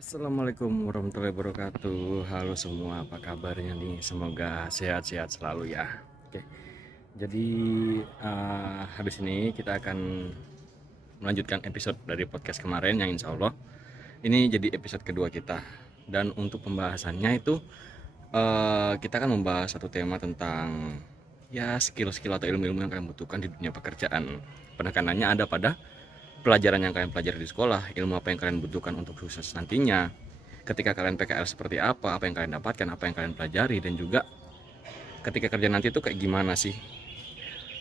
Assalamualaikum warahmatullahi wabarakatuh. Halo semua, apa kabarnya nih? Semoga sehat-sehat selalu ya. Oke, jadi habis ini kita akan melanjutkan episode dari podcast kemarin yang insya Allah ini jadi episode kedua kita. Dan untuk pembahasannya itu kita akan membahas satu tema tentang ya skill-skill atau ilmu-ilmu yang kalian butuhkan di dunia pekerjaan. Penekanannya ada pada pelajaran yang kalian pelajari di sekolah, ilmu apa yang kalian butuhkan untuk sukses nantinya. Ketika kalian PKL seperti apa yang kalian dapatkan, apa yang kalian pelajari, dan juga ketika kerja nanti itu kayak gimana sih?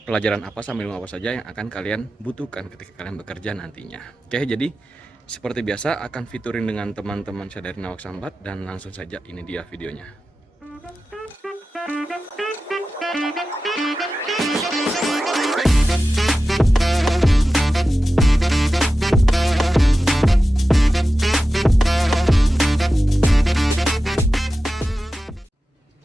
Pelajaran apa sama ilmu apa saja yang akan kalian butuhkan ketika kalian bekerja nantinya. Oke, jadi seperti biasa akan featuring dengan teman-teman saya dari Nawak Sambat, dan langsung saja ini dia videonya.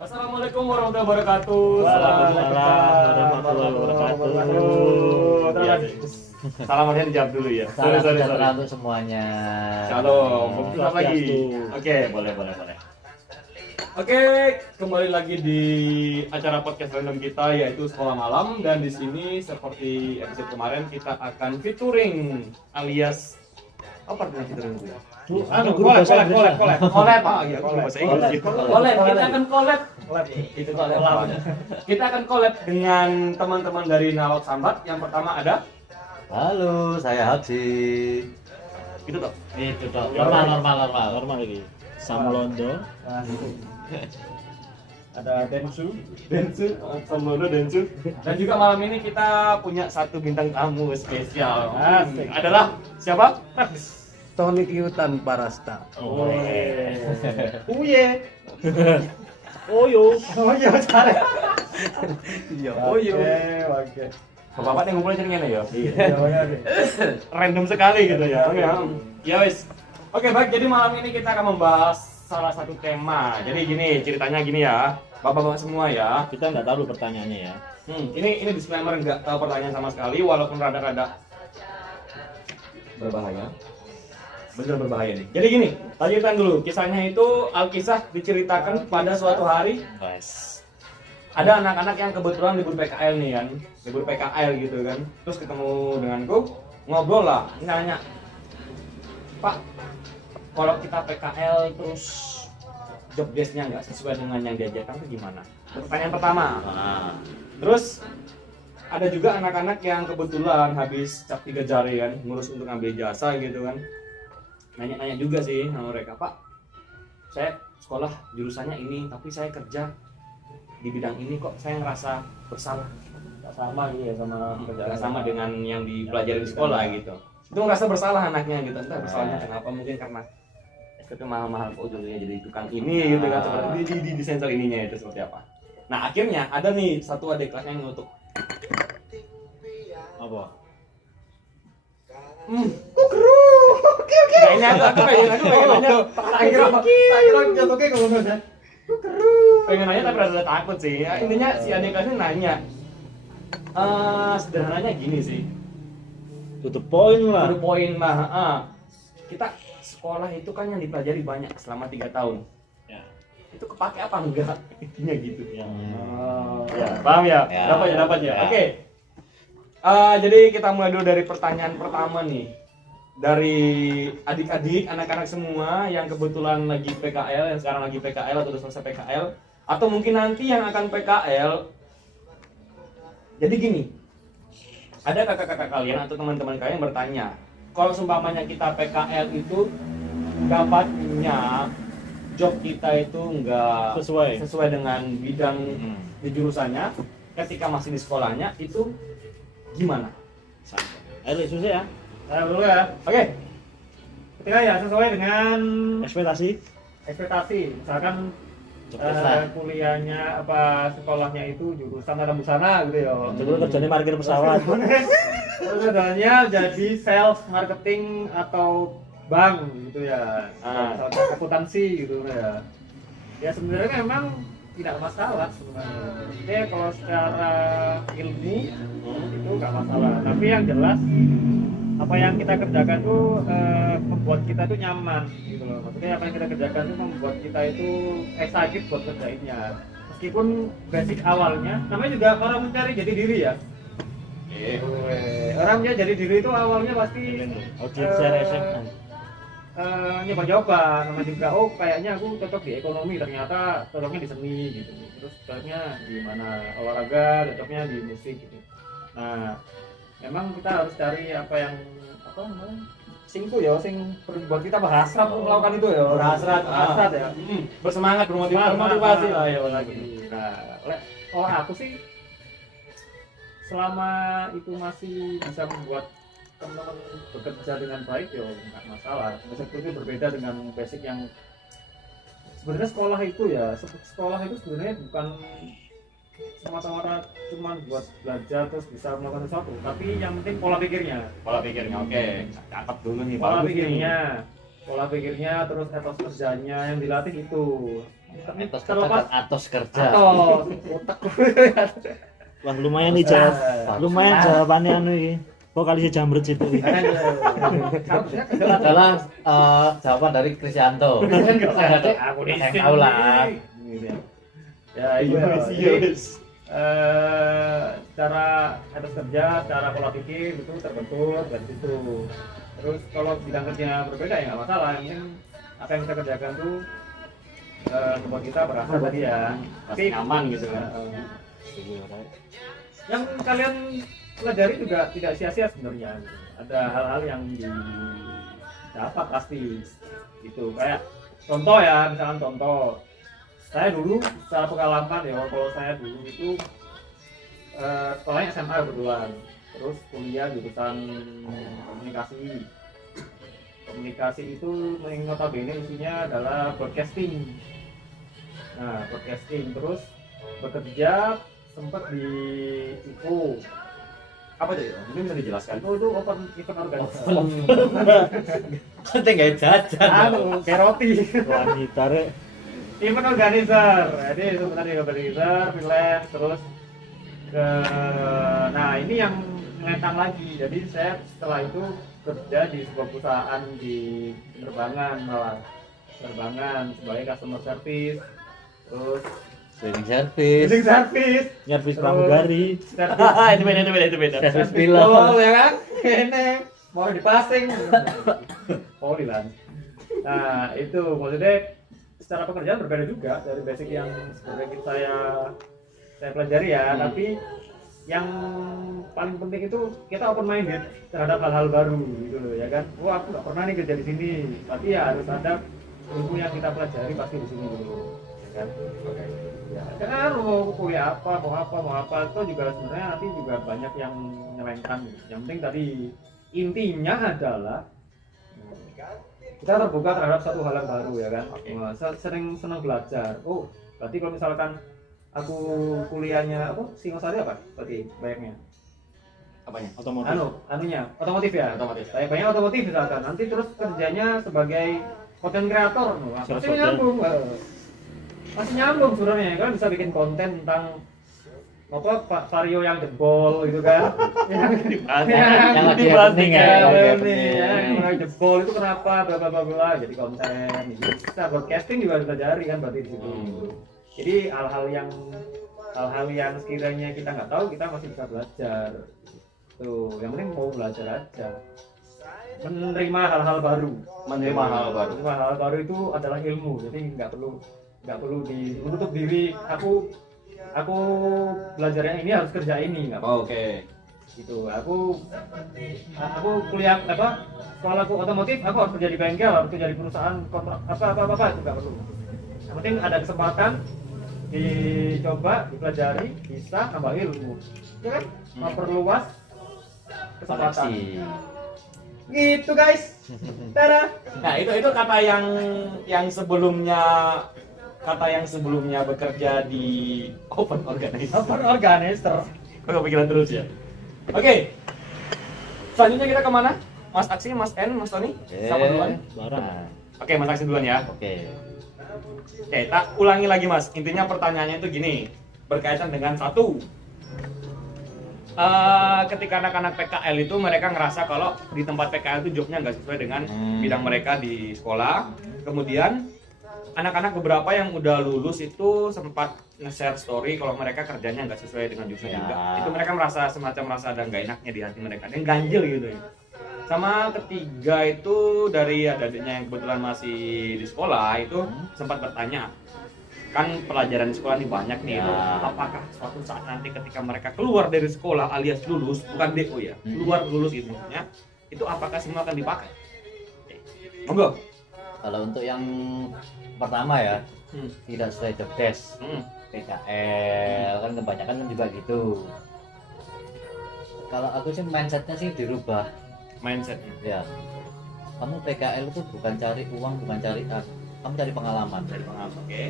Assalamualaikum warahmatullahi wabarakatuh. Waalaikumsalam warahmatullahi wabarakatuh. Ya, salam harusnya dijawab dulu ya. Salam sejahtera untuk semuanya. Shalom. Selamat lagi. Swastiastu. Oke. Boleh. Oke, kembali lagi di acara podcast random kita yaitu Sekolah Malam, dan di sini seperti episode kemarin kita akan featuring alias apa artinya featuring itu? Collab. Kita akan collab. Itu collab. Kita akan collab dengan teman-teman dari Nawak Sambat. Yang pertama ada Halo, saya Haji. itu toh. Itu toh. Normal lagi. Samlondo, Ada Densu, Samlondo Densu. Dan juga malam ini kita punya satu bintang tamu spesial. Asik. Adalah siapa? Tony Kiutan Parasta. Uye. Oyo. Iya, Oyo. Oke. Bapak yang ngumpulin ceritanya ya? Random sekali gitu ya. Oke. Ya wis. Oke, baik. Jadi malam ini kita akan membahas salah satu tema. Jadi gini, ceritanya gini ya. Bapak-bapak semua ya. Kita nggak tahu pertanyaannya ya. Ini disclaimer, nggak tahu pertanyaan sama sekali, walaupun rada-rada berbahaya. Bener berbahaya nih. Jadi gini, lanjutan dulu. Kisahnya itu Alkisah diceritakan pada suatu hari ada anak-anak yang kebetulan libur PKL nih kan, libur PKL gitu kan. Terus ketemu denganku, ngobrol lah, nanya, Pak, kalau kita PKL terus job desk-nya nggak sesuai dengan yang diajarkan itu gimana? Pertanyaan pertama. Terus ada juga anak-anak yang kebetulan habis cap 3 jari kan, ngurus untuk ngambil jasa gitu kan. Nanya-nanya juga sih sama mereka, Pak, saya sekolah jurusannya ini, tapi saya kerja di bidang ini kok saya ngerasa bersalah. Gak sama gitu ya sama kerjaan, sama dengan yang dipelajari di sekolah gitu. Itu ngerasa bersalah anaknya gitu. Entah bersalahnya kenapa, mungkin karena itu mahal-mahal kok ujungnya jadi tukang ini gitu kan, seperti di sensor ininya itu seperti apa. Nah, akhirnya ada nih satu adik kelasnya yang ngutuk. Apa? Kukru. Oke. Nah, ini aku pengen nanya. Tak kira jatuhnya ke mana ya? Kukru. Pengen nanya tapi rada takut sih. Ya, intinya si adik kelasnya nanya. Sederhananya gini sih. To the point lah. Ada poin lah. Kita sekolah itu kan yang dipelajari banyak selama 3 tahun. Ya. Itu kepake apa enggak? Intinya gitu. Ya. Ya, paham ya? Ya. Dapat ya. Ya. Oke. Jadi kita mulai dulu dari pertanyaan pertama nih. Dari adik-adik, anak-anak semua yang kebetulan lagi PKL, yang sekarang lagi PKL atau udah selesai PKL, atau mungkin nanti yang akan PKL. Jadi gini, ada kakak-kakak kalian atau teman-teman kalian bertanya, kalau seumpamanya kita PKL itu dapatnya job kita itu nggak sesuai dengan bidang di jurusannya, ketika masih di sekolahnya itu gimana? Ayo susah ya. Saya dulu ya. Oke. Ketika ya sesuai dengan ekspektasi, misalkan kuliahnya apa sekolahnya itu jurusan tata busana gitu ya. Dulu kerjanya parkir pesawat. Terus adanya jadi sales, marketing atau bank gitu ya. Akuntansi gitu ya. Ya sebenarnya memang tidak masalah sebenarnya. Jadi kalau secara ilmu itu nggak masalah. Tapi yang jelas apa yang kita kerjakan tuh membuat kita tuh nyaman gitu loh. Maksudnya apa yang kita kerjakan tuh membuat kita itu excited buat kerjainnya. Meskipun basic awalnya, namanya juga orang mencari jati diri ya. Orang mencari jati diri itu awalnya pasti Audiens SMA. nyoba-nyoba, nama juga oh kayaknya aku cocok di ekonomi, ternyata cocoknya di seni gitu, terus cocoknya di mana olahraga, cocoknya di musik gitu. Nah memang kita harus cari apa yang apa namanya singku ya, sing buat kita berhasrat untuk melakukan itu ya, berhasrat ya, Bersemangat, termotivasi bermotivasi lah ya. lagi. Nah kalau aku sih selama itu masih bisa membuat teman-teman bekerja dengan baik ya nggak masalah. Basic itu berbeda dengan basic yang sebenarnya sekolah itu ya, sekolah itu sebenarnya bukan semata-mata cuma buat belajar terus bisa melakukan sesuatu, tapi yang penting pola pikirnya. Oke. Cakep dulu nih. Pola bagus nih. pikirnya, terus etos kerjanya yang dilatih itu. Etos Terlepas kerja. atau otak Wah, lumayan nih jawab. Lumayan jawabannya anu iki. Kok kali jamret situ iki. Itu adalah jawaban dari Krisyanto. Aku Saya tahu lah. Ya iya. Jadi, cara etos kerja, cara pola pikir itu terbentuk dari situ. Terus kalau bidang kerjanya berbeda ya nggak masalah. Yang penting apa yang kita kerjakan tuh membuat kita berasa tadi ya. Pasti nyaman gitu kan. Yang kalian pelajari juga tidak sia-sia sebenarnya. Ada hal-hal yang didapat pasti. Gitu. Kayak contoh ya, misalkan contoh. Saya dulu secara pengalaman ya, kalau saya dulu itu sekolahnya SMA kebetulan, terus kuliah jurusan komunikasi itu notabene isinya adalah broadcasting. Nah broadcasting terus bekerja sempat di IPO. Apa tuh? Mungkin bisa dijelaskan. Itu open event organisasi. Penting gak jajan. Kayak roti. Wanita rek. Event organizer, jadi itu tadi organizer, freelance, terus ke, nah ini yang ngetang lagi. Jadi saya setelah itu kerja di sebuah perusahaan di penerbangan sebagai customer service, terus Cleaning service. Nyervis pramugari. service Itu beda. Service pilot. oh ya kan, ini mau dipasing, poli lah. Nah itu maksudnya secara pekerjaan berbeda juga dari basic yang sebenarnya saya pelajari ya, tapi yang paling penting itu kita open minded terhadap hal-hal baru gitu loh ya kan. Wah aku nggak pernah nih kerja di sini, tapi ya harus ada ilmu yang kita pelajari pasti di sini dulu ya kan. Ya, karena mau kuliah apa, mau apa itu juga sebenarnya nanti juga banyak yang menyelengkan. Yang penting tadi intinya adalah kita terbuka terhadap satu hal yang baru ya kan. Sering senang belajar. Oh berarti kalau misalkan aku kuliahnya apa Singosari apa berarti bayarnya Apanya? Otomotif. anunya otomotif ya. Otomotif. Saya banyak otomotif misalkan nanti terus kerjanya sebagai content creator pasti nyambung. Masih nyambung sebenarnya kan, bisa bikin konten tentang apa Vario yang jebol gitu kan. Yang lagi happening ya. Yang lagi jebol itu kenapa bla bla bla jadi konten. Bisa broadcasting juga bisa jari kan berarti di situ. Jadi hal-hal yang sekiranya kita nggak tahu kita masih bisa belajar. Tuh, yang penting mau belajar aja. Menerima hal-hal baru. Menerima hal baru itu adalah ilmu. Jadi nggak perlu menutup diri. Aku belajar yang ini harus kerja ini nggak apa. Oke. Gitu. Aku kuliah sekolah aku otomotif, aku harus kerja di bengkel, harus kerja di perusahaan kontrak apa itu nggak perlu. Yang penting ada kesempatan dicoba, dipelajari, bisa tambah ilmu, ya kan? Memperluas kesempatan. Gitu guys. Tada. Nah itu kata yang sebelumnya bekerja di open organizer. Kok kepikiran terus ya? Oke. Selanjutnya kita kemana? Mas Aksi, Mas N, Mas Tony? Siapa duluan? Barang. Oke, Mas Aksi duluan ya. Oke. Oke, tak ulangi lagi Mas. Intinya pertanyaannya itu gini, berkaitan dengan satu. ketika anak-anak PKL itu mereka ngerasa kalau di tempat PKL itu jobnya nggak sesuai dengan bidang mereka di sekolah. Kemudian anak-anak beberapa yang udah lulus itu sempat nge-share story kalau mereka kerjanya nggak sesuai dengan jurusan Ya. juga. Itu mereka merasa ada nggak enaknya di hati mereka, ada yang ganjel gitu ya. Sama ketiga itu dari adiknya yang kebetulan masih di sekolah itu sempat bertanya, kan pelajaran di sekolah ini banyak nih, Ya. apakah suatu saat nanti ketika mereka keluar dari sekolah alias lulus, bukan DO ya, keluar lulus itu maksudnya, itu apakah semua akan dipakai? Monggo. Kalau untuk yang pertama ya, Hmm. tidak sesuai job desk, PKL kan kebanyakan kan juga gitu. Kalau aku sih mindsetnya sih dirubah Mindsetnya. ya. Kamu PKL itu bukan cari uang, bukan cari kamu cari pengalaman. Dari pengalaman, oke.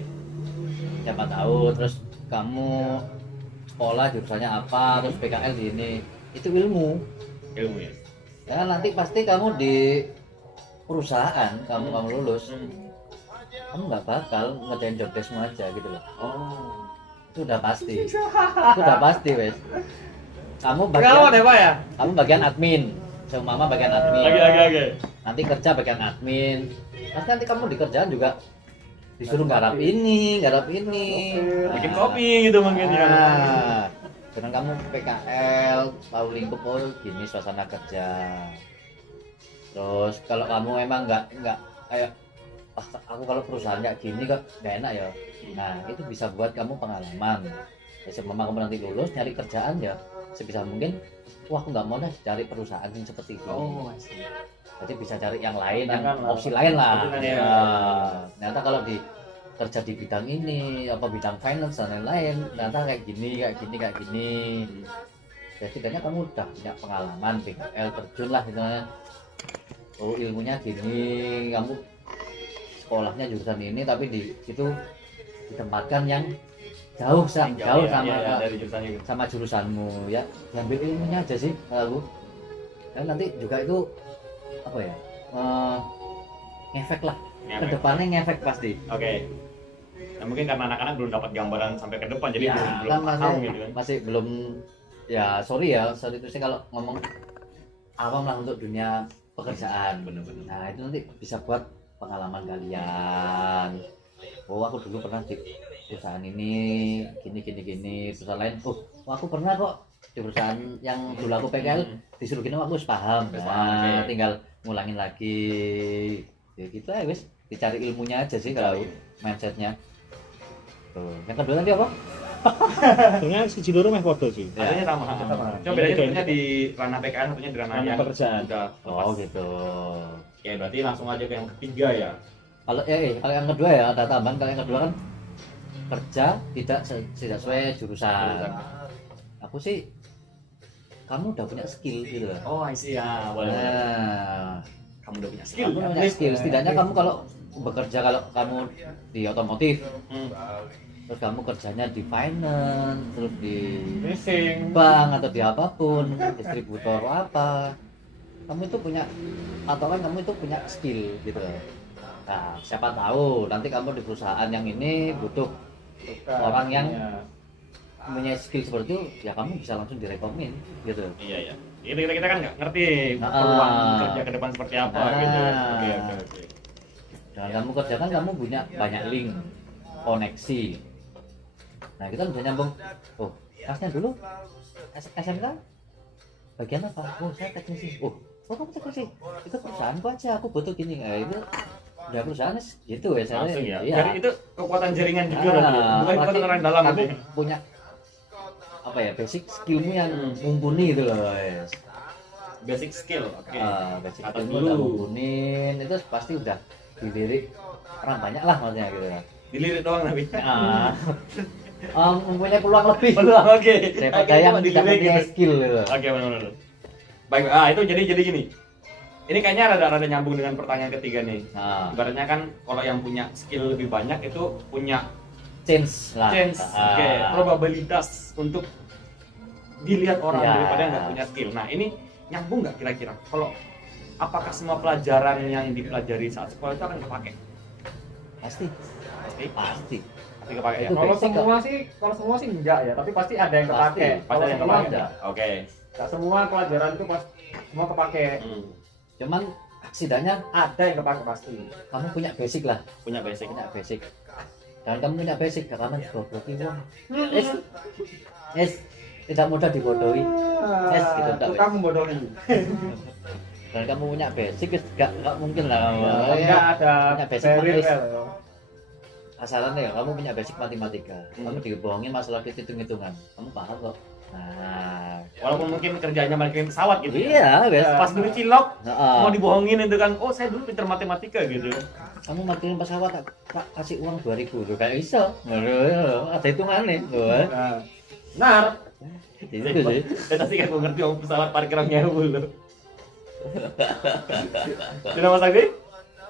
Siapa tahu terus kamu sekolah jurusannya apa, terus PKL di ini, itu ilmu. Ilmu ya. Ya nanti pasti kamu di perusahaan kamu lulus, kamu nggak bakal ngerjain job deskmu aja gitu loh. Oh. Itu udah pasti. Itu udah pasti wes. Kamu Pengalaman bagian, ya Pak ya? kamu bagian admin, seumpama bagian admin. Oke. Nanti kerja bagian admin. Pasti nanti kamu di kerjaan juga disuruh garap ini. Bikin Nah, kopi gitu mungkin ya. Nah, dengan kamu PKL, tahu lingkup oh gini suasana kerja. Terus kalau kamu emang nggak kayak aku kalau perusahaan kayak gini kok nggak enak ya. Nah itu bisa buat kamu pengalaman. Ya, seumpama kamu nanti lulus nyari kerjaan ya sebisa mungkin, wah aku nggak mau deh cari perusahaan yang seperti ini. Oh, I see. Jadi bisa cari yang lain, yang Jangan lah. opsi lain lah. Opsi lain, ya. Nah, ternyata kalau di kerja di bidang ini, apa bidang finance dan lain-lain, ternyata kayak gini. Ya setidaknya kamu udah punya pengalaman PKL terjun lah misalnya. Oh ilmunya gini, kamu sekolahnya jurusan ini tapi di situ ditempatkan yang jauh Jauh sama ya, dari jurusannya gitu. sama jurusanmu ya, ambil ilmunya aja sih kalau aku. Dan nanti juga itu apa ya, ngefek lah Ngefek. kedepannya, ngefek pasti. Oke. Nah, mungkin karena anak-anak belum dapat gambaran sampai ke depan jadi Ya, belum kan paham gitu kan. masih belum ya, sorry itu sih kalau ngomong awam lah untuk dunia pekerjaan. Bener-bener. Nah itu nanti bisa buat pengalaman kalian. Oh aku dulu pernah di perusahaan ini gini, perusahaan lain. Oh aku pernah kok di perusahaan yang dulu aku PKL disuruh gini, aku harus paham. Harus paham, Nah oke. tinggal ngulangin lagi. Ya gitu ya wis, dicari ilmunya aja sih kalau mindsetnya. Tuh. Yang kedua tadi apa? Sebenarnya si Loro meh podo sih. Artinya sama. Sama. Cuma bedanya satunya di ranah PKN, satunya di ranah Ranah yang pekerjaan. udah Oh lepas. gitu. Oke, berarti langsung aja ke yang ketiga ya. Kalau kalau yang kedua ya ada tambahan. Kalau yang kedua kan kerja tidak sesuai jurusan. Aku sih kamu udah punya skill gitu loh. Oh, I see ya. Boleh. Nah, Kamu udah punya skill. kamu punya skill. Setidaknya kamu kalau bekerja, kalau kamu di otomotif, terus kamu kerjanya di finance, terus di Racing. bank atau di apapun, distributor apa, kamu itu punya, atau kan kamu itu punya skill gitu loh. Nah, siapa tahu nanti kamu di perusahaan yang ini butuh orang yang punya skill seperti itu, ya kamu bisa langsung direkomen gitu. Iya ya. Kita kan nggak ngerti Nah, peluang kerja ke depan seperti apa nah. gitu. Oke. Dan kamu kerjakan, kamu punya banyak link, koneksi. Nah kita bisa nyambung. Oh, masnya dulu SMK bagian apa? Oh saya teknisi. Oh kamu teknisi. Itu perusahaanku aja, aku butuh gini. Itu udah perusahaan gitu ya saya. Langsung ya. Iya. Jadi itu kekuatan jaringan juga berarti ya? Ah, Bukan berarti orang dalam kamu gitu. punya apa ya, basic skillmu yang mumpuni gitu loh guys. Basic skill. Oke. Basic Catat skillmu dulu. udah mumpunin, itu pasti udah dilirik orang banyak lah maksudnya gitu ya. Dilirik doang tapi. Mempunyai peluang lebih. Oke. Siapa Oke, yang cuma tidak dilirik punya gitu. skill gitu. Oke, benar. Baik, itu jadi gini. Ini kayaknya rada nyambung dengan pertanyaan ketiga nih. Nah, Ibaratnya kan kalau yang punya skill lebih banyak itu punya chance lah. chance, probabilitas untuk dilihat orang Ya. daripada yang nggak punya skill. Nah, ini nyambung nggak kira-kira? Kalau apakah semua pelajaran yang dipelajari saat sekolah itu akan kepake? Pasti, Pasti. pasti. Pasti kepake ya. Itu Kalau semua sih enggak ya, tapi pasti ada yang Pasti. kepake. Pasti ada yang semua kepake. enggak. Oke. Enggak semua pelajaran itu semua kepake. Cuman setidaknya Ada yang kepake pasti. kamu punya basic lah, Punya basic. punya basic. Dan kamu punya basic, gak kamu dibodohi wong. Tidak mudah dibodohi. Gitu, tak, Tukang membodohi. Dan kamu punya basic, gak mungkin lah kamu. Enggak ada Punya basic barrier matis. ya. Asalnya ya, kamu punya basic matematika. Kamu dibohongin masalah hitung-hitungan. Kamu paham kok. Nah, Walaupun mungkin kerjanya balikin pesawat gitu. iya, guys. Pas dulu cilok Nah, mau dibohongin itu kan, oh saya dulu pinter matematika gitu. kamu markirin pesawat, tak kasih uang 2.000 tuh kayak iso. Ada hitungannya, loh. Nah, Itu sih. Dan pasti kan gue ngerti om pesawat parkiran nyewa lu. Sudah Mas Aksi?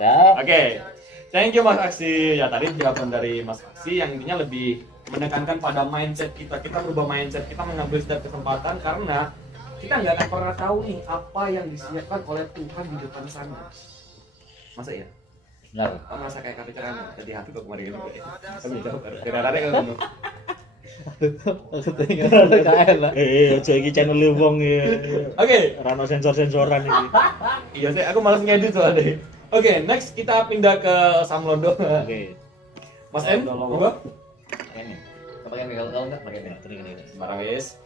Ya, Oke. Thank you Mas Aksi. Ya tadi jawaban dari Mas Aksi yang intinya lebih menekankan pada mindset kita. Kita berubah mindset, kita mengambil setiap kesempatan karena kita nggak akan pernah tahu nih apa yang disiapkan oleh Tuhan di depan sana. Masa ya? benar. Kamu merasa kayak KPK kan? Jadi hati kok kemarin gitu. Kamu jawab. Tidak kan? Aku tinggal KKN lah. Aja iki channel wong ya. Oke. Rano sensor-sensoran iki. Iya sih, aku malas ngedit soalnya. Oke, next kita pindah ke Samlondo. Oke. Mas M, monggo. Ini. Pakai ini kalau enggak pakai ini. Sembarang wis.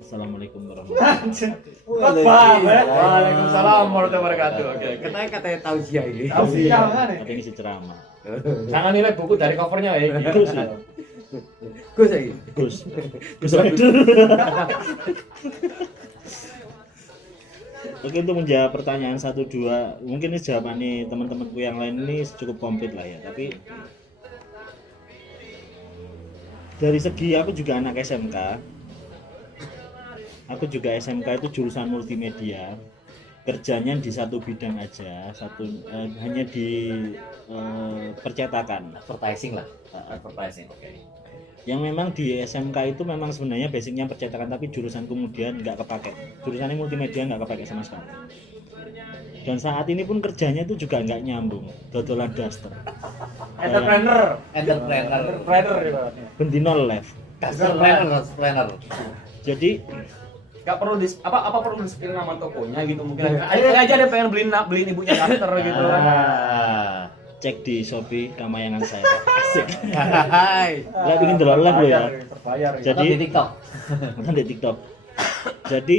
Assalamualaikum warahmatullahi Waalaikumsalam warahmatullahi wabarakatuh. Oke, katanya tausiah ini. tausiah kan. wabarakatuh. Tapi ini si ceramah. Jangan nilai buku dari covernya ya. Gus ya. Gus lagi. Gus. Gus Rider. Oke, untuk menjawab pertanyaan 1 2, mungkin ini jawabannya teman-temanku yang lain ini cukup komplit lah ya. Tapi dari segi aku juga anak SMK. Aku juga SMK itu jurusan multimedia. Kerjanya di satu bidang aja, hanya di percetakan. Advertising lah. Advertising, oke. Yang memang di SMK itu memang sebenarnya basicnya percetakan, tapi jurusan kemudian nggak kepake. Jurusannya multimedia nggak kepake sama sekali. Dan saat ini pun kerjanya itu juga nggak nyambung, dodolan daster. Entrepreneur. Entrepreneur. Bendino live. Entrepreneur. Jadi Gak perlu apa perlu di-spill nama tokonya gitu mungkin. Aja ada pengen beliin ibunya daster gitu kan. cek di Shopee Kamayangan saya. Asik. Lah bikin delok live lo ya. Terbayar. Jadi Jadi di TikTok. bukan di TikTok. Jadi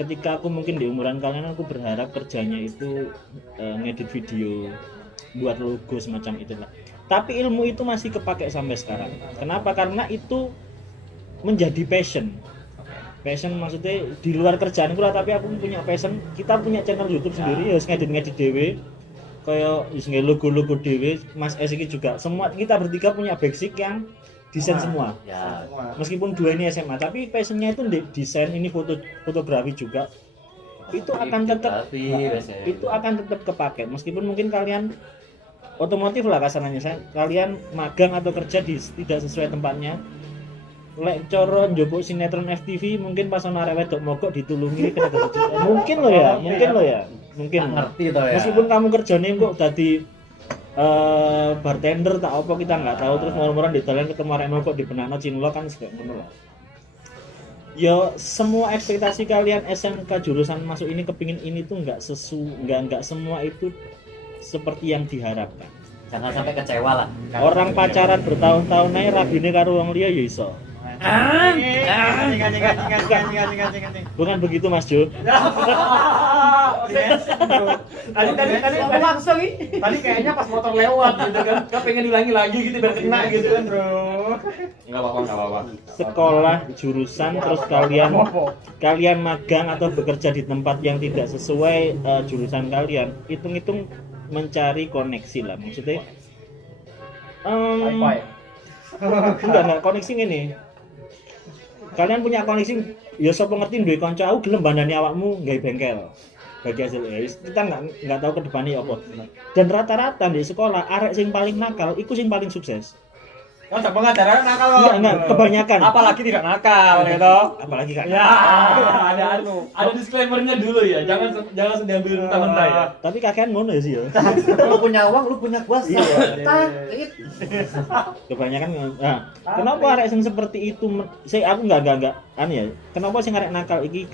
ketika aku mungkin di umuran kalian, aku berharap kerjanya itu ngedit video, buat logo semacam itulah. Tapi ilmu itu masih kepake sampai sekarang. Kenapa? Karena itu menjadi passion. Passion maksudnya di luar kerjaan pula, tapi aku punya passion. Kita punya channel YouTube sendiri, ya ngedit dhewe. Kayak nge logo-logo dhewe, Mas S ini juga. Semua kita bertiga punya basic yang desain semua. Ya. Meskipun dua ini SMA, tapi passionnya itu di desain, ini fotografi juga. Itu akan tetap kepake. Meskipun mungkin kalian otomotif lah kasarannya, kalian magang atau kerja di tidak sesuai tempatnya. Lek coro njupuk sinetron FTV mungkin pas ana arek wedok mogok ditulungi kena gaji. Mungkin lo ya. Mungkin. Ngerti toh ya. Meskipun kamu kerjanya kok dadi bartender tak apa kita nggak tahu, terus murah-murah di dalan ketemu arek mogok dibenakno cinlok kan segala ngono lah. Ya semua ekspektasi kalian SMK jurusan masuk ini kepingin ini tuh nggak semua itu seperti yang diharapkan. Jangan sampai kecewa lah. Orang pacaran bertahun-tahun aja rabine karo wong liya ya iso. Bukan begitu Mas Jo. Tadi kayaknya pas motor lewat gitu kan. Kau pengen diulangi lagi gitu biar kena gitu kan, Bro. Enggak apa-apa. Sekolah jurusan terus kalian magang atau bekerja di tempat yang tidak sesuai jurusan kalian, hitung-hitung mencari koneksi lah, maksudnya enggak koneksi ini. Kalian punya koneksi, ya sapa ngerti duwe kanca aku gelem bandani awakmu nggawe bengkel. Bagi hasil ya kita nggak tahu ke depannya apa. Dan rata-rata di sekolah arek sing paling nakal iku sing paling sukses. Konsep pengajaran nakal kok. Enggak, kebanyakan. Apalagi tidak nakal gitu. Apalagi kan. Ya, Ada disclaimer-nya dulu ya. Jangan diambil mentah-mentah ya. Tapi kakean ngono ya sih ya. Lu punya uang, lu punya kuasa. Takit. Kebanyakan kenapa arek sing seperti itu aku enggak anu ya. Kenapa sing arek nakal iki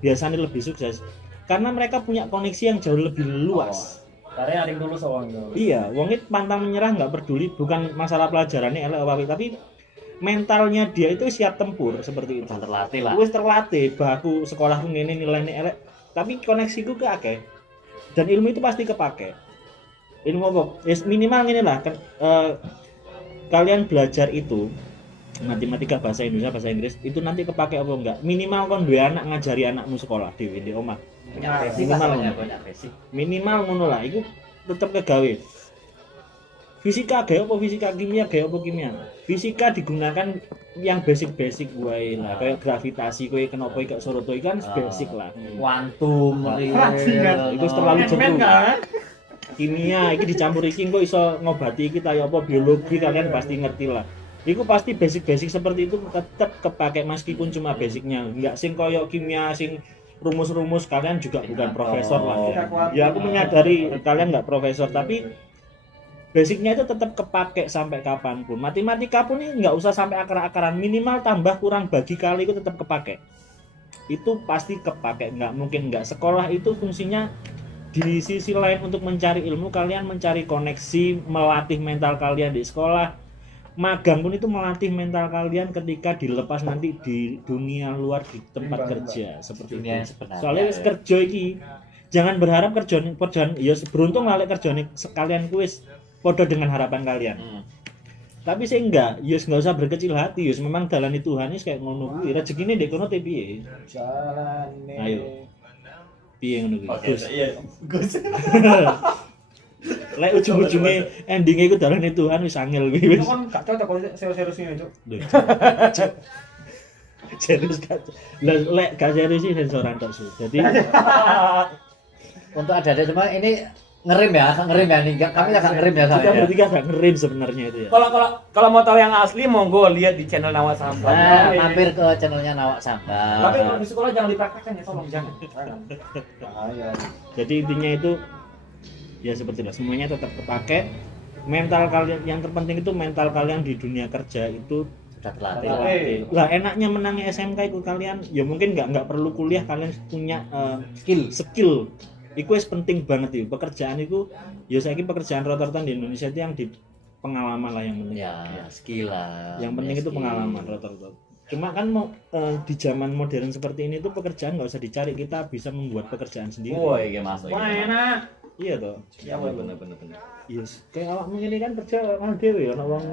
biasanya lebih sukses? Karena mereka punya koneksi yang jauh lebih luas. Karena ada yang dulu soalnya. Iya, wong itu pantang menyerah nggak peduli, bukan masalah pelajarannya elek apa tapi mentalnya dia itu siap tempur seperti itu. Terlatih lah. Wis terlatih, baku sekolahku ngene nilainya elek, tapi koneksiku ke akeh. Dan ilmu itu pasti kepake. Ilmu apa? Yes, minimal ngene lah. Kalian belajar itu matematika, bahasa Indonesia, bahasa Inggris itu nanti kepake apa enggak? Minimal kon duwe anak ngajari anakmu sekolah dhewe di omah. Punya basic minimal lah, ngono. punya basic. Minimal ngono lah, iku tetep kegawe. Fisika gaya apa fisika, kimia gaya apa kimia. Fisika digunakan yang basic-basic wae lah, kayak gravitasi kowe kenapa iki Soroto iki kan basic lah. Kuantum, Itu terlalu jauh. Kimia iki dicampur iki kok iso ngobati iki ta apa biologi kalian pasti ngerti lah. Iku pasti basic-basic seperti itu tetap kepake meskipun cuma basicnya. Enggak sing koyo kimia sing rumus-rumus kalian juga bukan profesor lah ya. Ya aku menyadari kalian nggak profesor tapi basicnya itu tetap kepake sampai kapanpun. Matematika pun ini nggak usah sampai akar-akaran, minimal tambah kurang bagi kali itu tetap kepake. Itu pasti kepake, nggak mungkin nggak. Sekolah itu fungsinya di sisi lain untuk mencari ilmu, kalian mencari koneksi, melatih mental kalian di sekolah. Magang pun itu melatih mental kalian ketika dilepas nanti di dunia luar di tempat kerja seperti Dunia itu. sebenarnya, Soalnya ya. kerja iki jangan berharap kerjaan ya beruntung lalek kerjaan sekalian kuis podo dengan harapan kalian. Tapi sih enggak, yus nggak usah berkecil hati, yus memang dalani Tuhan ini kayak ngono kuwi. Rezekine ndek kono te piye? Jalane. Ayo. Piye ngono kuwi? Oke, Gus. iya. Gus. Lek ujung-ujunge endinge iku dalane Tuhan wis angel kuwi wis. Itu kan gak cocok kalau serius ini, Cuk. Serius gak? Lek gak serius sih sensoran tok sih. Jadi Untuk ada cuma ini ngerim ya nih. Kami agak ngerim ya kita saya. bertiga gak ngerim sebenarnya itu ya. Kalau mau tahu yang asli monggo lihat di channel Nawak Sambat. Nah, mampir ke channelnya Nawak Sambat. Tapi kalau di sekolah jangan dipraktekkan ya, tolong jangan. Jadi intinya itu ya seperti itu, semuanya tetap kepake. Mental kalian yang terpenting itu mental kalian di dunia kerja itu Sudah terlatih. terlatih. Lah enaknya menangnya SMK itu kalian ya mungkin nggak perlu kuliah, kalian punya skill. Iku wis penting banget itu. Pekerjaan itu ya saiki pekerjaan rata-rata di Indonesia itu yang di pengalaman lah yang penting. Ya, skill lah. Yang penting Ya, itu skill. pengalaman rata-rata. Cuma kan mau di zaman modern seperti ini tuh pekerjaan nggak usah dicari, kita bisa membuat pekerjaan sendiri. Woi, kayak masuk. Wah, enak. Iya toh. Ya bener. Yes, kayak awakmu ngene kan kerja kan dhewe ana wong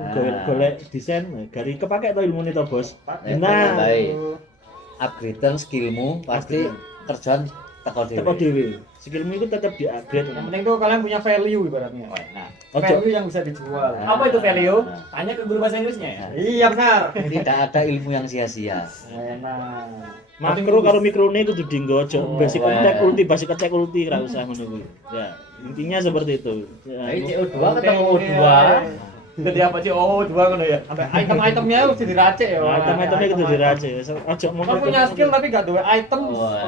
golek desain, gari kepake to ilmune to, Bos. Nah, baik. Upgrade skillmu pasti kerjaan teko Teko dhewe. dhewe. Skillmu itu tetap di-upgrade. Yang penting tuh kalian punya value ibaratnya. Nah, Ojo Value yang bisa dijual. Apa itu value? Tanya ke guru bahasa Inggrisnya ya. Iya benar. tidak ada ilmu yang sia-sia. Enak. makro karo mikrone kudu dienggo aja. Oh, Basic wah. attack ulti, basic attack ulti ra usah ngono kuwi. Ya, intinya seperti itu. Ya, Nah, CO2 ketemu O2. Jadi apa sih? Oh, dua kan ya. Sampai item-itemnya harus diracik ya. nah, item-itemnya kudu dirace. Aja mau Kan punya skill tapi gak duwe item. Wah.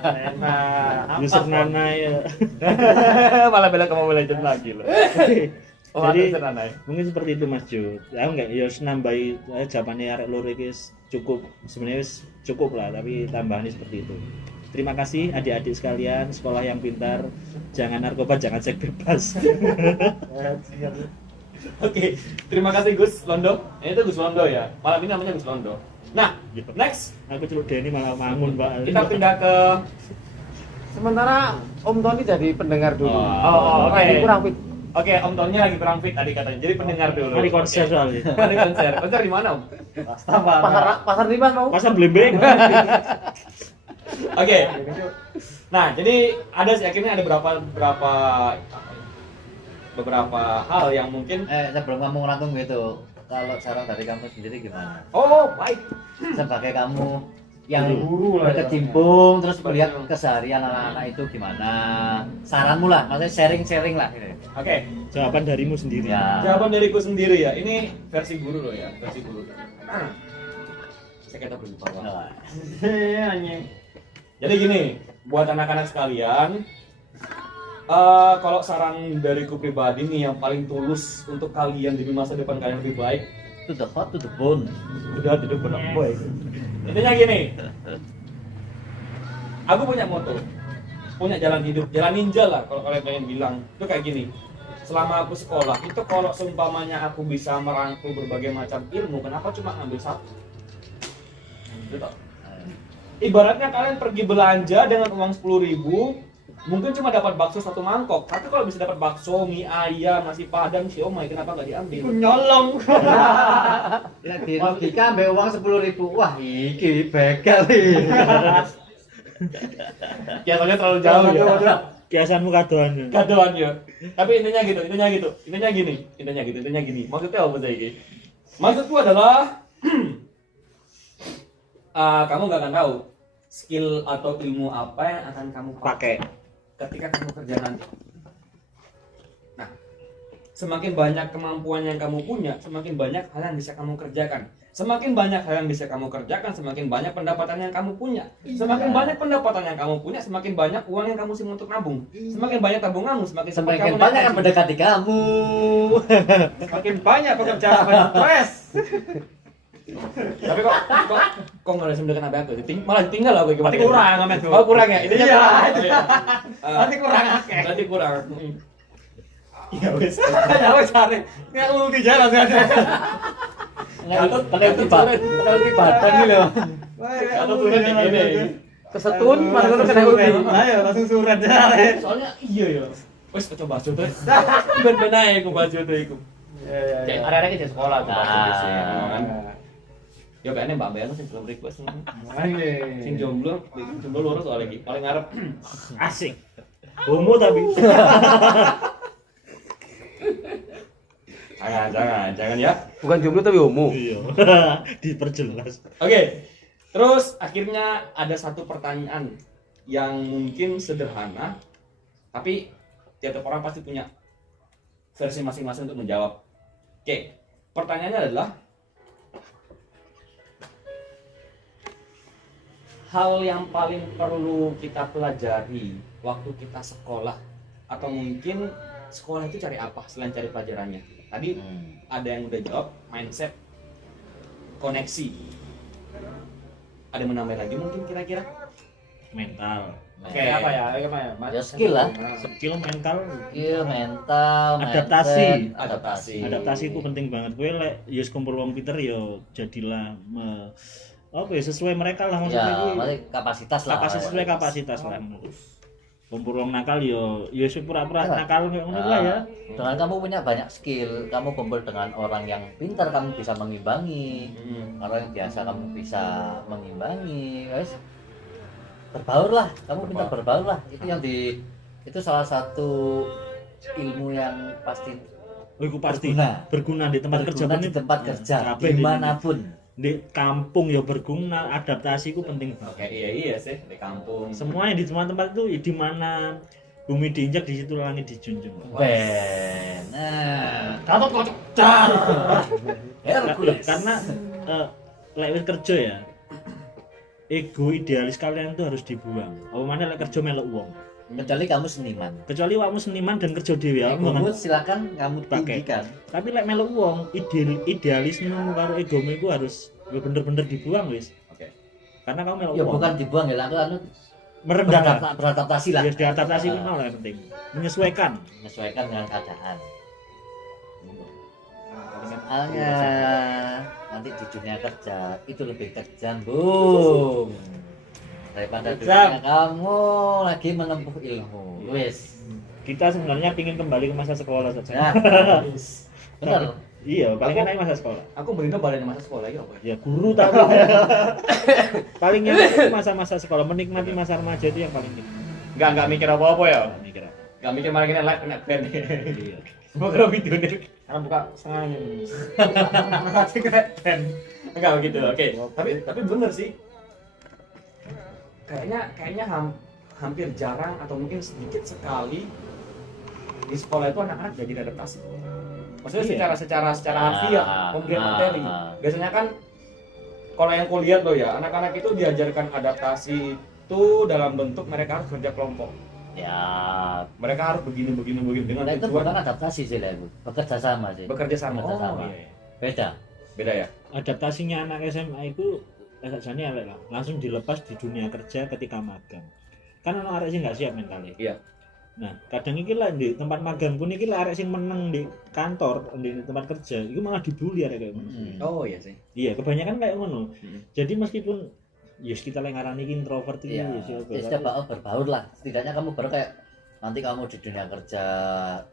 Enak. user nana ya. Malah bela kamu bela jam lagi loh. Oh, Jadi ada Nana. mungkin seperti itu Mas Jo. Aku enggak ya nambahi jawabannya arek loro iki cukup, sebenarnya cukup lah, tapi tambahannya seperti itu. Terima kasih adik-adik sekalian, sekolah yang pintar, jangan narkoba, jangan seks bebas. Oke, terima kasih Gus Londo. Ini itu Gus Londo ya. Malam ini namanya Gus Londo. Nah, next Aku celuk Denny malah bangun, Pak. kita pindah ke Sementara Om Tony jadi pendengar dulu. Oh, oke. Ini kurang fit. Oke, Om Tonnya lagi kurang fit tadi katanya. Jadi pendengar dulu. Mari konser Oke. soalnya. Mari konser. Konser di mana, Om? Pasar di mana mau? Pasar Blembeng. Oke. Nah, jadi ada sih akhirnya ada beberapa hal yang mungkin Sebelum kamu ngerangkum gitu, kalau saran dari kamu sendiri gimana? oh, baik. Sebagai kamu yang Guru lah, berkecimpung terus melihat keseharian anak-anak itu gimana. Saranmu lah, maksudnya sharing-sharing lah gitu. Oke, Jawaban darimu sendiri. Ya. jawaban dariku sendiri ya. Ini versi guru loh ya, versi guru. Saya kata belum bawah. Nah, Jadi gini, buat anak-anak sekalian, kalau saran dariku pribadi nih yang paling tulus untuk kalian demi masa depan kalian lebih baik, to the hot to the bone. udah duduk benak boy. Intinya gini, aku punya moto, punya jalan hidup, jalan ninja lah kalau kalian pengen bilang. Itu kayak gini, selama aku sekolah itu kalau seumpamanya aku bisa merangkul berbagai macam ilmu, kenapa cuma ngambil satu? Gitu. Ibaratnya kalian pergi belanja dengan uang 10.000, mungkin cuma dapat bakso 1 mangkok. Tapi kalau bisa dapat bakso, mie ayam, nasi padang, siomay, kenapa nggak diambil? Nyolong. Ya di logika ambek uang 10.000. Wah, iki begal iki. Kiasannya terlalu jauh ya. Kiasanmu kadoan. Kadoan ya. Tapi intinya gini. Maksudnya apa sih? Maksudku adalah kamu nggak akan tahu skill atau ilmu apa yang akan kamu pakai ketika kamu kerja nanti. Nah, semakin banyak kemampuan yang kamu punya, semakin banyak hal yang bisa kamu kerjakan. Semakin banyak hal yang bisa kamu kerjakan, semakin banyak pendapatan yang kamu punya. Semakin banyak pendapatan yang kamu punya, semakin banyak uang yang kamu simpan untuk nabung. Semakin banyak tabunganmu, semakin cepat Semakin kamu banyak naik yang haji. mendekati kamu. Makin banyak pekerjaan banyak stres. Tapi kok nggak ada mendekat apa aku? Malah ditinggal aku gimana? Berarti kurang amet tuh. Oh kurang ya? Intinya Iya. kurang. Berarti kurang akeh. Berarti kurang. Ya wes. Ya wes cari. Nggak ulti jalan saja. Peneliti badan nih loh. Kalau turun di gini. Kesetun, malah lu kena ulti. Ayo langsung surat jare. Soalnya iya ya. Wes coba baju tuh. Ben-ben ae ku baju tuh iku. Cek arek-arek di sekolah tuh baju sih. Ya kayaknya Mbak Mbak sing belum request. Sing jomblo lurus soalnya iki paling ngarep. Asik. Homo tapi. Jangan ya. Bukan jomblo tapi homo. Iya. Diperjelas. Oke. Terus akhirnya ada satu pertanyaan yang mungkin sederhana, tapi tiap orang pasti punya versi masing-masing untuk menjawab. Oke. Pertanyaannya adalah hal yang paling perlu kita pelajari waktu kita sekolah, atau mungkin sekolah itu cari apa selain cari pelajarannya? Tadi ada yang udah jawab mindset, koneksi. Ada yang menambah lagi mungkin kira-kira? Mental. Oke, apa ya? Ya skill lah. Skill mental. Skill mental, Adaptasi. mindset, adaptasi. Adaptasi itu penting banget. Kowe lek ya kumpul wong pinter ya jadilah apa ya sesuai mereka lah maksudnya Ya, iki. maksudnya kapasitas lah. Sesuai kapasitas lah. Kumpul wong nakal ya pura-pura Ya. nakal kayak ngono lah ya. Dengan kamu punya banyak skill, kamu kumpul dengan orang yang pintar, kamu bisa mengimbangi. Orang yang biasa kamu bisa mengimbangi, guys. Berbaur lah, kamu pintar berbaur lah. Itu salah satu ilmu yang pasti Oh, iku pasti berguna. berguna di tempat kerja Berguna di tempat kerja, kabeh di- dimanapun. di kampung ya berguna, adaptasi ku penting banget. Oke, iya sih di kampung. Semuanya di semua tempat itu di mana bumi diinjak di situ langit dijunjung. Nah, Kamu kocok dar. Hercules. Karena lek kerja ya, ego idealis kalian itu harus dibuang. Apa mana lek kerja melok uang. Kecuali kamu seniman. Kecuali kamu seniman dan kerja dhewe ya, Egomu silakan kamu Pakai. tinggikan. tapi lek melok uang, idealisme karo egomu itu harus bener-bener dibuang wis. Oke. Karena kamu melok Ya uang. bukan dibuang ya, anu Merendah lah. beradaptasi lah. Ya diadaptasi itu lah yang penting. Menyesuaikan. Menyesuaikan dengan keadaan. Soalnya nanti di dunia kerja itu lebih kejam, Bung. Daripada Kejam. dunia kamu lagi menempuh ilmu. Wis. Kita sebenarnya ingin kembali ke masa sekolah saja. Nah, benar. Iya, paling enak masa sekolah. Aku bener balik masa sekolah lagi apa? Ya guru tapi paling enak itu masa-masa sekolah, menikmati masa remaja itu yang paling enak. Enggak mikir apa-apa ya. Nggak mikir apa. Enggak mikir malah kena live kena band. Iya. Semoga video ini. Karena buka setengah ini. Masih kena band. Enggak begitu. Oke. Tapi bener sih. kayaknya hampir jarang atau mungkin sedikit sekali di sekolah itu anak-anak jadi adaptasi. Maksudnya secara harfiah pemberian materi. Biasanya kan kalau yang kuliah tuh ya, anak-anak itu diajarkan adaptasi itu dalam bentuk mereka harus kerja kelompok. Ya, Mereka harus begini dengan nah, itu tujuan bukan adaptasi sih lah itu, bekerja sama sih. bekerja sama. Bekerja sama. Iya. Beda. Beda ya? Adaptasinya anak SMA itu rasanya elek lah, langsung dilepas di dunia kerja ketika magang. Kan anak arek sih nggak siap mentalnya. Iya. Nah, kadang iki lah di tempat magang pun iki lah arek sing meneng di kantor, di tempat kerja, itu malah dibully arek kayak ngono. Oh iya sih. Iya, kebanyakan kayak ngono. Hmm. Jadi meskipun yes kita lagi ngarani iki introvert iki Iya. ya siapa, Ya, tapi- setiap berbaur lah. Setidaknya kamu baru kayak nanti kamu di dunia kerja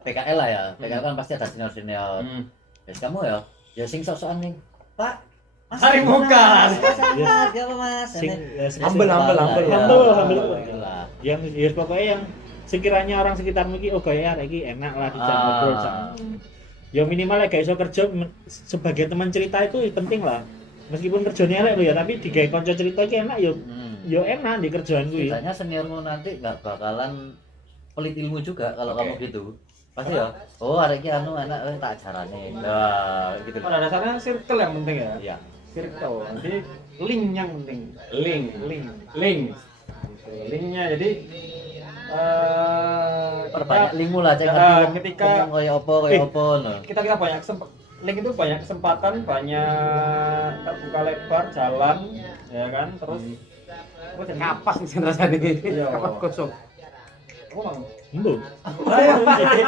PKL lah ya. PKL kan pasti ada senior-senior. Terus kamu ya sing sok-sokan nih. Pak, Mas, Hari muka. Mas, ya Mas. Humble. Humble lah. Yang ya pokoknya yang sekiranya orang sekitarmu iki oh gaya arek iki enak lah dijak ngobrol Cak. Ya minimal lek gak iso kerja sebagai teman cerita itu penting lah. Meskipun kerjanya elek lho ya, tapi digawe kanca cerita iki enak ya. Ya enak di kerjaan kuwi. Setidaknya seniormu nanti nggak bakalan pelit ilmu juga kalau Oke. kamu gitu. Pasti ya. Oh, hari ini anu anak tak ajarane. Nah, gitu. Pada dasarnya circle yang penting ya. Iya. Circle. Nanti link yang penting. Link. Gitu. Linknya jadi Perbanyak linkmu lah, cek ketika kayak opo no. kita banyak link itu banyak kesempatan, banyak terbuka lebar jalan, ya kan. Terus Kapas nih rasanya ini. Iya. Kapas kosong. Mbok.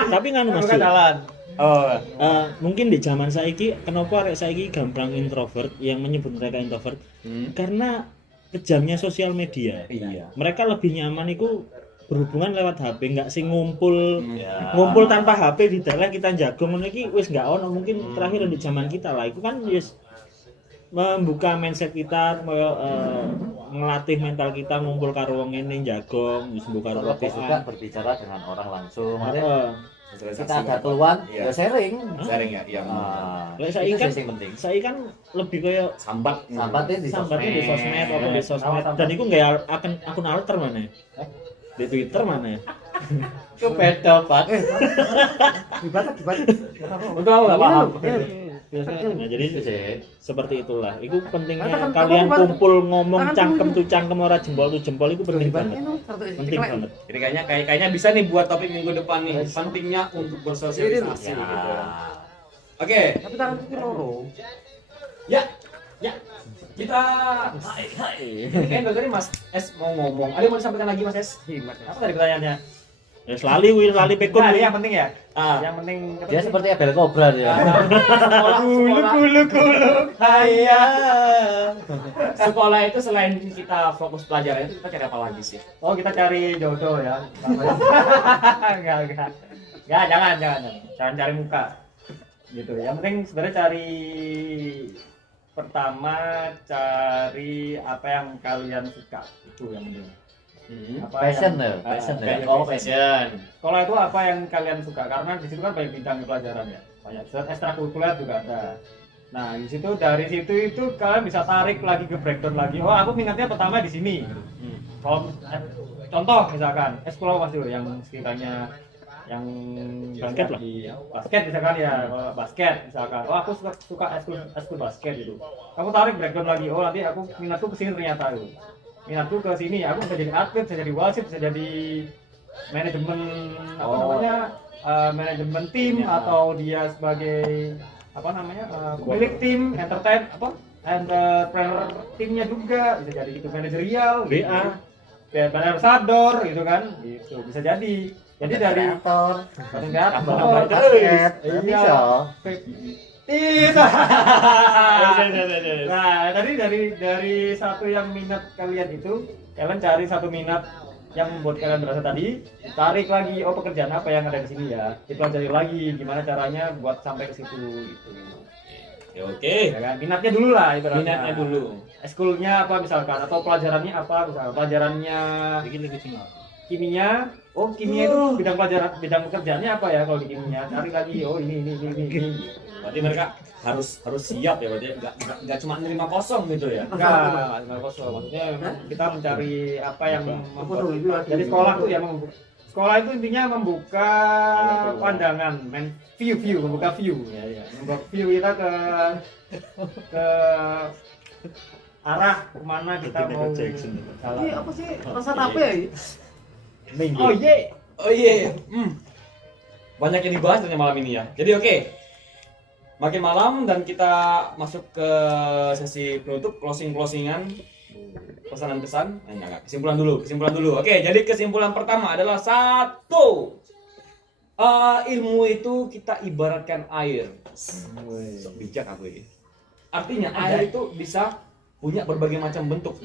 Tapi nganu Mas. bukan jalan. Oh, Mungkin di zaman saiki kenapa arek saiki gampang introvert yang menyebut mereka introvert karena kejamnya sosial media. Iya. Mereka lebih nyaman itu berhubungan lewat HP, nggak sing ngumpul Ya. ngumpul tanpa HP di dalam kita jago ngono iki wis nggak ono mungkin terakhir di zaman kita lah itu kan yes membuka mindset kita melatih mental kita ngumpul karo wong ngene jago wis buka karo Lebih suka rokokan. berbicara dengan orang langsung. Maksudnya Heeh. kita ada keluhan, Iya. ya sharing. Sharing ya, iya. Lek Itu saiki kan sih yang penting. saiki kan lebih kayak Sambat. Sambatnya di sambatnya di sosmed apa di sosmed Sama-sama. dan itu nggak akun alter mana di Twitter mana Itu beda, Pak. untuk aku nggak paham. nah jadi Itu sih. seperti itulah itu pentingnya kalian kumpul ngomong cangkem tuh cangkem ora jempol tuh jempol itu penting banget penting banget Jadi kayaknya bisa nih buat topik minggu depan nih. Pentingnya untuk bersosialisasi. Ya. Gitu. Oke. Tapi tangan itu loro. Ya. Kita kan dari Mas S mau ngomong. Ada yang mau disampaikan lagi Mas S? Apa tadi pertanyaannya? ya lali pekun Nah, ini yang penting ya. Ah. Yang penting Dia seperti Abel Cobra dia. Sekolah itu selain kita fokus pelajaran itu kita cari apa lagi sih? Oh, kita cari jodoh ya. Enggak. Jangan cari muka. Gitu. Yang penting sebenarnya pertama cari apa yang kalian suka. Itu yang penting. Apa Passion yang- ya, passion Ah, ya. Oh, passion. Sekolah itu apa yang kalian suka? Karena di situ kan banyak bidang pelajaran ya. Banyak ekstrakurikuler juga ada. Nah, di situ dari situ itu kalian bisa tarik lagi ke breakdown lagi. Oh, aku minatnya pertama di sini. Kalau contoh misalkan ekskul pasti yang sekiranya yang Basket lah. basket misalkan ya, kalau basket misalkan. Oh, aku suka ekskul basket itu. Aku tarik breakdown lagi. Oh, nanti aku minatku ke sini ternyata itu. Minatku ke sini, aku bisa jadi atlet, bisa jadi wasit, bisa jadi manajemen apa namanya manajemen tim atau dia sebagai apa namanya pemilik tim, entrepreneur timnya juga bisa jadi itu manajerial, BA. ambassador gitu kan, gitu bisa jadi. Jadi dari Kreator. kreator, basket, iya. Bisa. Nah, tadi dari satu yang minat kalian itu, kalian cari satu minat yang membuat kalian berasa tadi, tarik lagi, oh pekerjaan apa yang ada di sini ya, dipelajari lagi gimana caranya buat sampai ke situ gitu. Oke. Ya kan? Minatnya dulu lah ibaratnya. Minatnya dulu. Ekskulnya apa misalkan atau pelajarannya apa misalkan pelajarannya bikin lagi single kimia oh kimia itu bidang pelajaran, bidang pekerjaannya apa ya kalau di kimia, cari lagi, oh ini. Berarti mereka harus siap ya, berarti nggak cuma nerima kosong gitu ya. Enggak kosong, maksudnya kita mencari apa yang jadi sekolah tuh ya sekolah itu intinya membuka pandangan, membuka view kita ke arah kemana kita mau jalan. Ini apa sih? Rasa tape ya? Oh iya. Banyak yang dibahas ternyata malam ini ya. Jadi oke. Makin malam dan kita masuk ke sesi penutup, closingan, pesanan-pesan. Enggak, kesimpulan dulu. Oke, jadi kesimpulan pertama adalah satu. Ilmu itu kita ibaratkan air. Sok bijak aku ini. Artinya air itu bisa punya berbagai macam bentuk.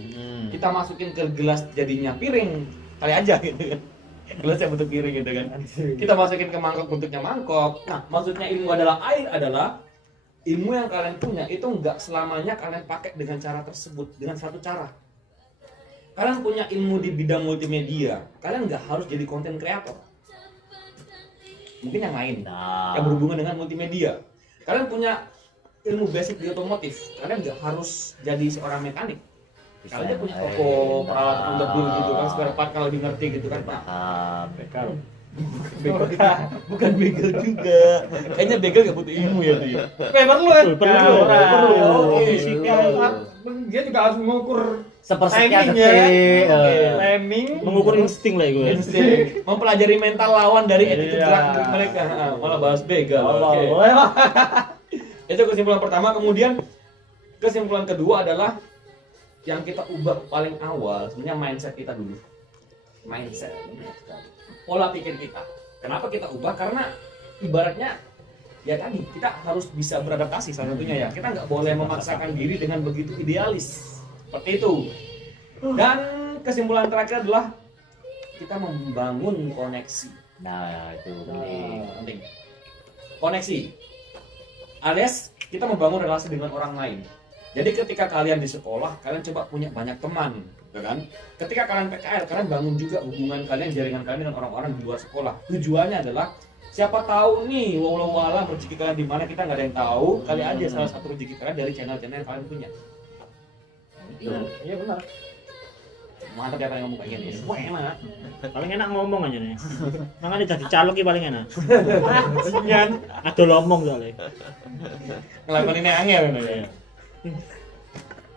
Kita masukin ke gelas jadinya piring, kali aja gitu kan. Gelasnya bentuk piring gitu kan. Kita masukin ke mangkok bentuknya mangkok. Nah, maksudnya ilmu adalah air adalah ilmu yang kalian punya itu nggak selamanya kalian pakai dengan cara tersebut, dengan satu cara. Kalian punya ilmu di bidang multimedia, kalian nggak harus jadi konten kreator. Mungkin yang lain, yang berhubungan dengan multimedia. Kalian punya ilmu basic di otomotif, kalian nggak harus jadi seorang mekanik. Kalian aja punya toko peralatan debur gitu kan, spare part kalau di ngerti gitu kan Pak. Bekal. Bukan bagel juga. Kayaknya bagel gak butuh ilmu ya tuh. Perlu ya? Perlu. Dia juga harus mengukur Sepersekian timingnya, detik. timing, Mengukur insting lah gue. Mempelajari mental lawan dari attitude gerak mereka. Malah bahas bagel. Itu kesimpulan pertama. Kemudian kesimpulan kedua adalah yang kita ubah paling awal sebenarnya mindset kita dulu. Mindset. Pola pikir kita. Kenapa kita ubah? Karena ibaratnya ya tadi kita harus bisa beradaptasi salah satunya ya. Kita nggak boleh memaksakan diri dengan begitu idealis seperti itu. Dan kesimpulan terakhir adalah kita membangun koneksi. Nah, itu Penting. Koneksi. Alias kita membangun relasi dengan orang lain. Jadi ketika kalian di sekolah, kalian coba punya banyak teman, gitu kan? Ketika kalian PKL, kalian bangun juga hubungan kalian, jaringan kalian dengan orang-orang di luar sekolah. Tujuannya adalah siapa tahu nih, wallahu a'lam rezeki kalian di mana kita nggak ada yang tahu. Kali aja salah satu rezeki kalian dari channel-channel yang kalian punya. Iya benar. Mantap ya kalian ngomong kayak gini. Wah enak. Paling enak ngomong aja nih. Makanya jadi calok paling enak. Ada ngomong soalnya. Ngelakuin ini angel ya.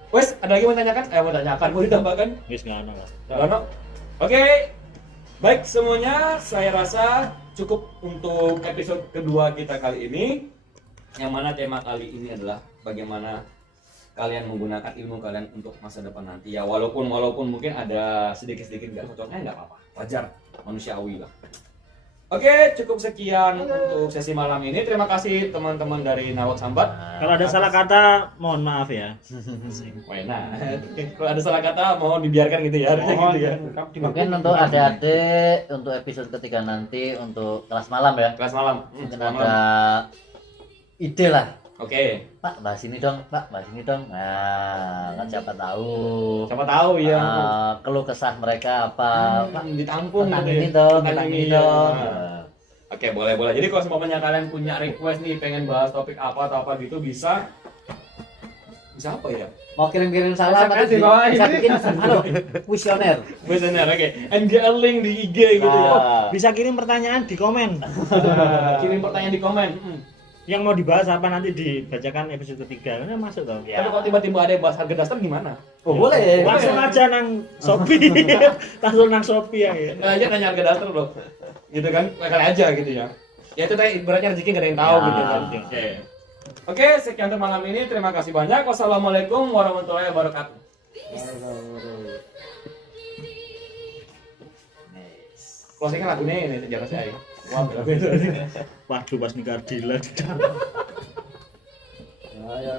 Wes, ada lagi mau tanyakan? Mau tanyakan, mau ditambahkan? Wis enggak ada lah. Ono. Oke. Baik semuanya, saya rasa cukup untuk episode kedua kita kali ini. Yang mana tema kali ini adalah bagaimana kalian menggunakan ilmu kalian untuk masa depan nanti ya. Walaupun mungkin ada sedikit-sedikit nggak cocoknya, nggak apa-apa. Wajar, manusiawi lah. Oke, cukup sekian untuk sesi malam ini. Terima kasih teman-teman dari Nawak Sambat. Kalau ada salah kata, mohon maaf ya. Nah, kalau ada salah kata mohon dibiarkan gitu ya. Gitu ya. Mungkin untuk adik-adik untuk episode ketiga nanti untuk kelas malam ya. Kelas malam. Mungkin ada ide lah. Oke. Pak, bahas ini dong, Pak, bahas ini dong. Nah, kan siapa tahu. Siapa tahu ya. Keluh kesah mereka apa, Pak, ditampung tentang gitu ya. ini dong, Tentang tentang ini ini dong. Oke, boleh. Jadi kalau semuanya kalian punya request nih pengen bahas topik apa atau apa gitu bisa apa ya? Mau kirim-kirim salam SMS nanti di bawah bisa ini. bikin kuesioner. Biasanya oke. NGL link di IG gitu ya. Bisa kirim pertanyaan di komen. Kirim pertanyaan di komen. Yang mau dibahas apa nanti dibacakan episode ketiga. Ini masuk dong. Tapi kalau tiba-tiba ada yang bahas harga dasar gimana? Oh, boleh. Langsung aja nang Shopee. Langsung nang Shopee ya. Nggak aja nanya harga dasar loh. Gitu kan, kali aja gitu ya. Ya itu tadi ibaratnya rezeki nggak ada yang tahu Ya. gitu kan. Oke, sekian untuk malam ini. Terima kasih banyak. Wassalamualaikum warahmatullahi wabarakatuh. Closingnya lagu ini sejarah saya. Wah, Waduh, pas nikah Dila. Ya.